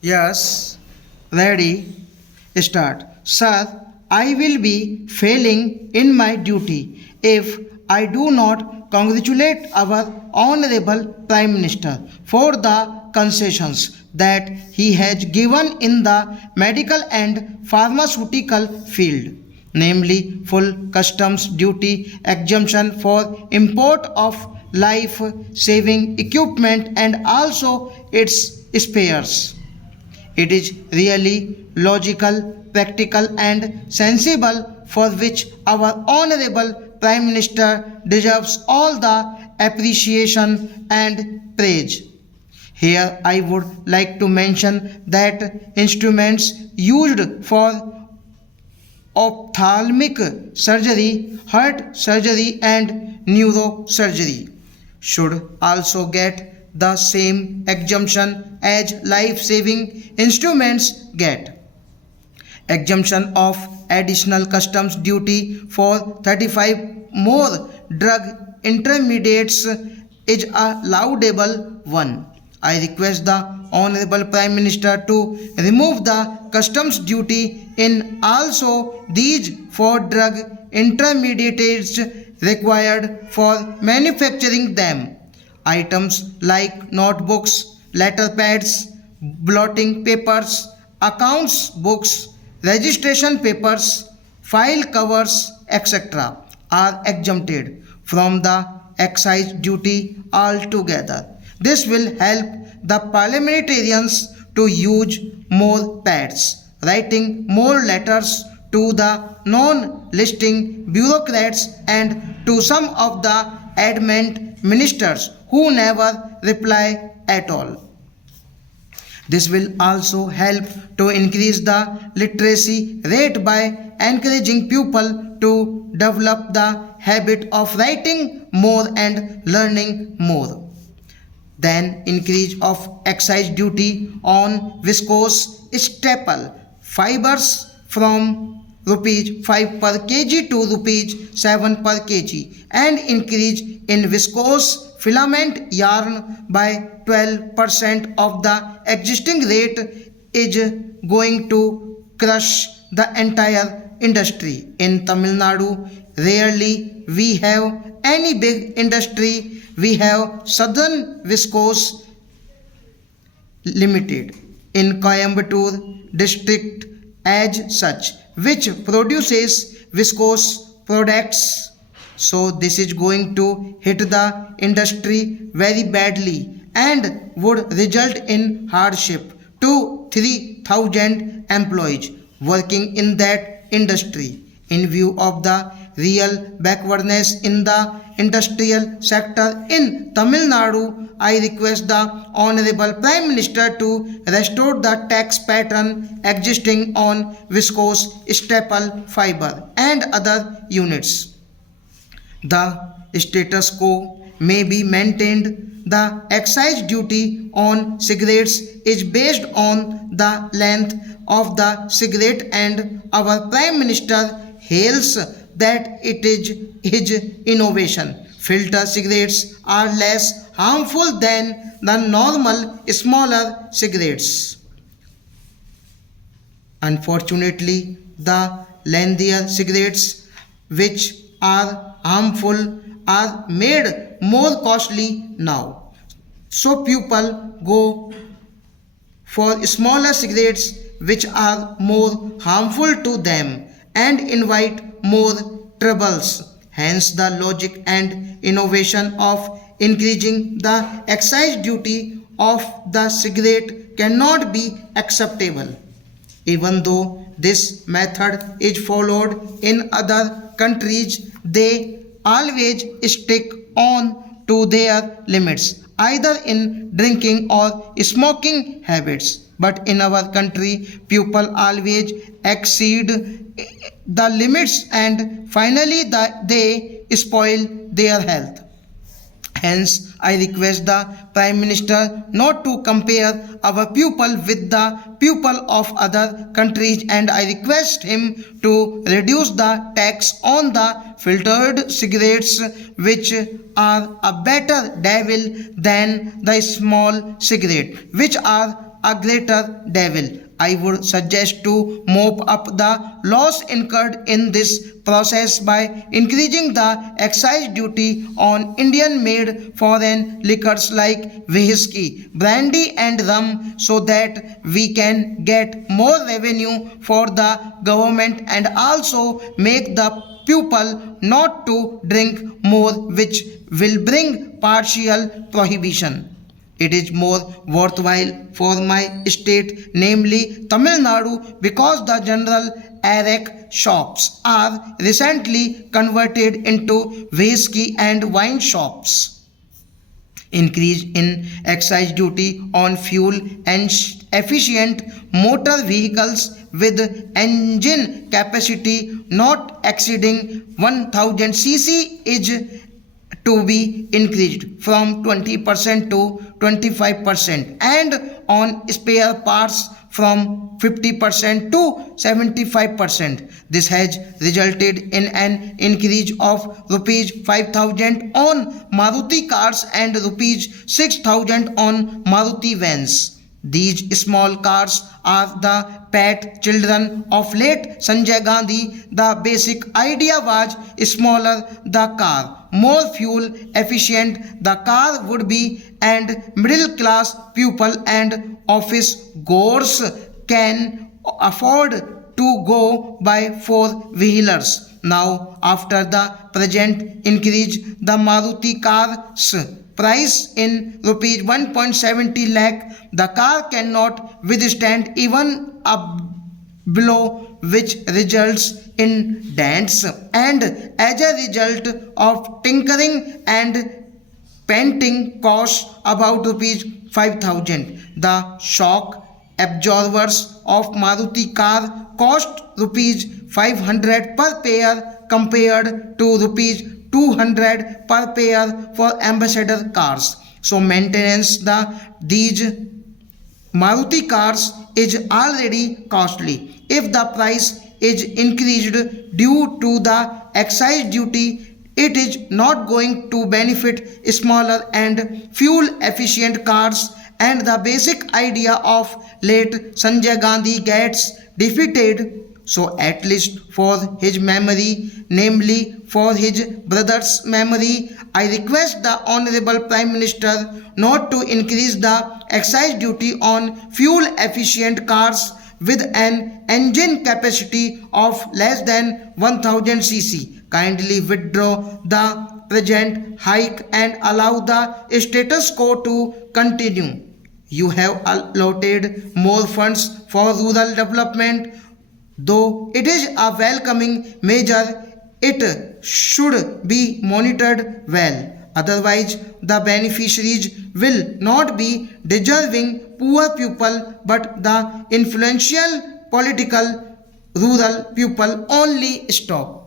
Yes, ready, start. Sir, I will be failing in my duty if I do not congratulate our Honorable Prime Minister for the concessions that he has given in the medical and pharmaceutical field, namely full customs duty exemption for import of life saving equipment and also its spares. It is really logical, practical, and sensible, for which our Honorable Prime Minister deserves all the appreciation and praise. Here, I would like to mention that instruments used for ophthalmic surgery, heart surgery, and neurosurgery should also get the same exemption as life saving instruments get. Exemption of additional customs duty for 35 more drug intermediates is a laudable one. I request the Honorable Prime Minister to remove the customs duty in also these four drug intermediates required for manufacturing them. Items like notebooks, letter pads, blotting papers, accounts books, registration papers, file covers, etc. are exempted from the excise duty altogether. This will help the parliamentarians to use more pads, writing more letters to the non-listing bureaucrats and to some of the adamant ministers who never reply at all. This will also help to increase the literacy rate by encouraging people to develop the habit of writing more and learning more. Then increase of excise duty on viscose staple fibers from rupees 5 per kg to rupees 7 per kg and increase in viscose filament yarn by 12% of the existing rate is going to crush the entire industry. In Tamil Nadu, rarely we have any big industry. We have Southern Viscose Limited in Coimbatore district as such, which produces viscose products. So this is going to hit the industry very badly and would result in hardship to 3,000 employees working in that industry. In view of the real backwardness in the industrial sector in Tamil Nadu, I request the Honorable Prime Minister to restore the tax pattern existing on viscose staple fiber and other units. The status quo may be maintained. The excise duty on cigarettes is based on the length of the cigarette, and our Prime Minister hails that it is his innovation. Filter cigarettes are less harmful than the normal smaller cigarettes. Unfortunately, the lengthier cigarettes, which are harmful, are made more costly now. So people go for smaller cigarettes which are more harmful to them and invite more troubles. Hence the logic and innovation of increasing the excise duty of the cigarette cannot be acceptable. Even though this method is followed in other countries, they always stick on to their limits, either in drinking or smoking habits. But in our country, people always exceed the limits and finally they spoil their health. Hence, I request the Prime Minister not to compare our pupil with the pupil of other countries, and I request him to reduce the tax on the filtered cigarettes, which are a better devil than the small cigarette, which are a greater devil. I would suggest to mop up the loss incurred in this process by increasing the excise duty on Indian-made foreign liquors like whiskey, brandy and rum so that we can get more revenue for the government and also make the people not to drink more, which will bring partial prohibition. It is more worthwhile for my state, namely Tamil Nadu, because the general arrack shops are recently converted into whiskey and wine shops. Increase in excise duty on fuel and efficient motor vehicles with engine capacity not exceeding 1000 cc is to be increased from 20% to 25% and on spare parts from 50% to 75%. This has resulted in an increase of rupees 5,000 on Maruti cars and rupees 6,000 on Maruti vans. These small cars are the pet children of late Sanjay Gandhi. The basic idea was smaller the car, more fuel efficient the car would be, and middle class people and office goers can afford to go by four-wheelers. Now, after the present increase, the Maruti car's price in rupees 1.70 lakh, the car cannot withstand even a blow which results in dents, and as a result of tinkering and painting costs about rupees 5,000. The shock absorbers of Maruti car cost rupees 500 per pair compared to rupees 200 per pair for ambassador cars. So maintenance these Maruti cars is already costly. If the price is increased due to the excise duty, it is not going to benefit smaller and fuel efficient cars, and the basic idea of late Sanjay Gandhi gets defeated. So at least for his memory, namely for his brother's memory, I request the Honorable Prime Minister not to increase the excise duty on fuel efficient cars with an engine capacity of less than 1000 cc. Kindly withdraw the present hike and allow the status quo to continue. You have allotted more funds for rural development. Though it is a welcoming measure, it should be monitored well. Otherwise, the beneficiaries will not be deserving poor people but the influential political rural people only. Stop.